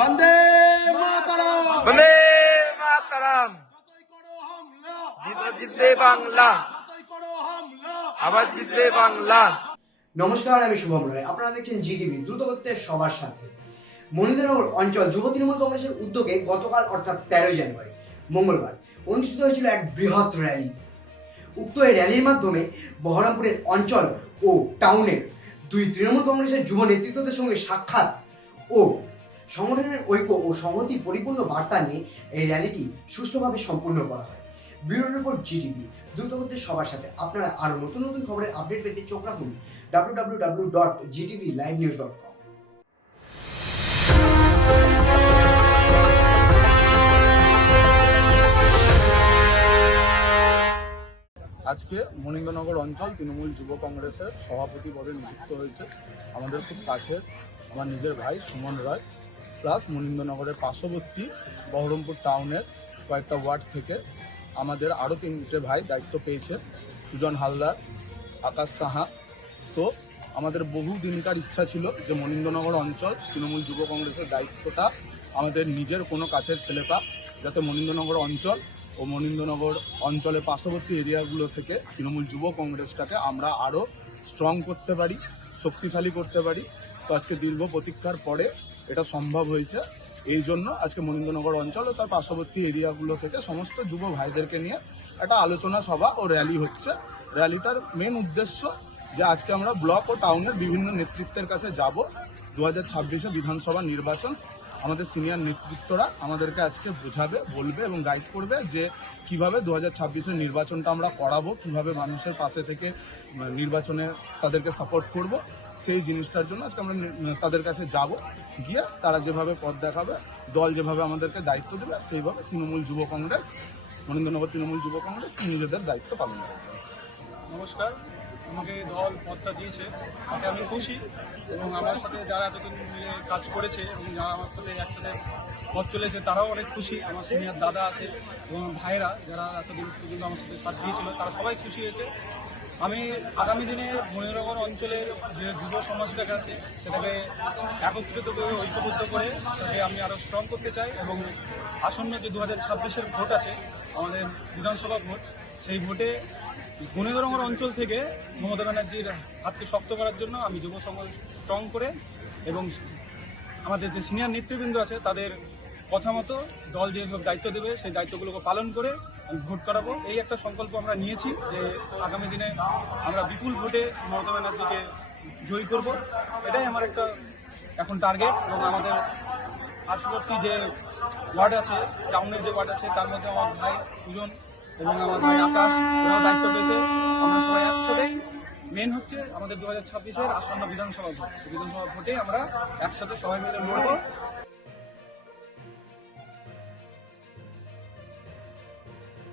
বন্দে মাতরম। বন্দে মাতারাম। যতই করো হামলা জিতো জিতবে বাংলা। যতই করো হামলা আবার জিতবে বাংলা। নমস্কার আমি শুভম রায়। আপনারা দেখছেন জিটিভি দ্রুত করতে সবার সাথে। মনীন্দ্রনগর অঞ্চল যুব তৃণমূল কংগ্রেসের উদ্যোগে গতকাল অর্থাৎ তেরোই জানুয়ারি মঙ্গলবার অনুষ্ঠিত হয়েছিল এক বৃহৎ র্যালি। উক্ত এই র্যালির মাধ্যমে বহরমপুরের অঞ্চল ও টাউনের দুই তৃণমূল কংগ্রেসের যুব নেতৃত্বদের সঙ্গে সাক্ষাৎ ও সংগঠনের ঐক্য ও সংহতি পরিপূর্ণ বার্তা নিয়ে এই র্যালিটি সুষ্ঠুভাবে সম্পূর্ণ করা হয়। Bureau report GTV. দ্রুত সবার সাথে আপনারা আরও নতুন নতুন খবরের আপডেট পেতে চোখ রাখুন W W W dot GTV live news dot আজকে মনিন্দনগর অঞ্চল তৃণমূল যুব কংগ্রেসের সভাপতি পদে নিযুক্ত হয়েছে আমাদের খুব কাছের আমার নিজের ভাই সুমন রায়। প্লাস মনিন্দনগরের পার্শ্ববর্তী বহরমপুর টাউনের কয়েকটা ওয়ার্ড থেকে আমাদের আরও তিনটে ভাই দায়িত্ব পেয়েছে। সুজন হালদার, আকাশ সাহা। তো আমাদের বহু দিনকার ইচ্ছা ছিল যে মনিন্দনগর অঞ্চল তৃণমূল যুব কংগ্রেসের দায়িত্বটা আমাদের নিজের কোনো কাছের ছেলে পাক যাতে মনিন্দনগর অঞ্চল ও মনিন্দনগর অঞ্চলের পার্শ্ববর্তী এরিয়াগুলো থেকে তৃণমূল যুব কংগ্রেসটাকে আমরা আরও স্ট্রং করতে পারি, শক্তিশালী করতে পারি। তো আজকে দীর্ঘ প্রতীক্ষার পরে এটা সম্ভব হয়েছে। এই জন্য আজকে মনীন্দ্রনগর অঞ্চল ও তার পার্শ্ববর্তী এরিয়াগুলো থেকে সমস্ত যুব ভাইদেরকে নিয়ে একটা আলোচনা সভা ও র্যালি হচ্ছে। র্যালিটার মেন উদ্দেশ্য যে আজকে আমরা ব্লক ও টাউনের বিভিন্ন নেতৃত্বের কাছে যাব। দু হাজার ছাব্বিশে বিধানসভা নির্বাচন আমাদের সিনিয়র নেতৃত্বরা আমাদেরকে আজকে বোঝাবে, বলবে এবং গাইড করবে যে কীভাবে দু হাজার ছাব্বিশের নির্বাচনটা আমরা করাবো, কীভাবে মানুষের পাশে থেকে নির্বাচনে তাদেরকে সাপোর্ট করব। সেই জিনিসটার জন্য আজকে আমরা তাদের কাছে যাব। গিয়ে তারা যেভাবে পথ দেখাবে, দল যেভাবে আমাদেরকে দায়িত্ব দেবে, সেইভাবে তৃণমূল যুব কংগ্রেস, মনীন্দ্রনগর তৃণমূল যুব কংগ্রেস নিজেদের দায়িত্ব পালন করবে। নমস্কার। আমাকে দল পদটা দিয়েছে, তাতে আমি খুশি। এবং আমার সাথে যারা এতদিন মিলে কাজ করেছে এবং যারা আমার সাথে একসাথে পথ চলেছে, তারাও অনেক খুশি। আমার সিনিয়র দাদা আছে এবং ভাইয়েরা যারা এতদিন পর্যন্ত আমার সাথে সাথ দিয়েছিল, তারা সবাই খুশি হয়েছে। আমি আগামী দিনে ময়ূরনগর অঞ্চলের যে যুব সমাজটাকে আছে, সেটাকে একত্রিত করে, ঐক্যবদ্ধ করে, তাকে আমি আরও স্ট্রং করতে চাই এবং আসন্ন যে দু হাজার ভোট আছে, আমাদের বিধানসভা ভোট, সেই ভোটে মনিগরঙ্গর অঞ্চল থেকে মমতা ব্যানার্জির হাতকে শক্ত করার জন্য আমি যুব সমাজ স্ট্রং করে এবং আমাদের যে সিনিয়র নেতৃবৃন্দ আছে, তাদের কথা মতো দল যেসব দায়িত্ব দেবে, সেই দায়িত্বগুলোকে পালন করে আমি ভোট করাবো এই একটা সংকল্প আমরা নিয়েছি যে আগামী দিনে আমরা বিপুল ভোটে মমতা ব্যানার্জিকে জয়ী করব। এটাই আমার একটা এখন টার্গেট এবং আমাদের পার্শ্ববর্তী যে ওয়ার্ড আছে, টাউনের যে ওয়ার্ড আছে, তার মধ্যে আমার ভাই সুজন এবং আমার ভাই আকাশ ওরাও দায়িত্ব পেয়েছে আমরা সবাই একসাথেই মেন হচ্ছে আমাদের দু হাজার ছাব্বিশের আসন্ন বিধানসভা ভোট। বিধানসভা ভোটে আমরা একসাথে সবাই মিলে লড়বো।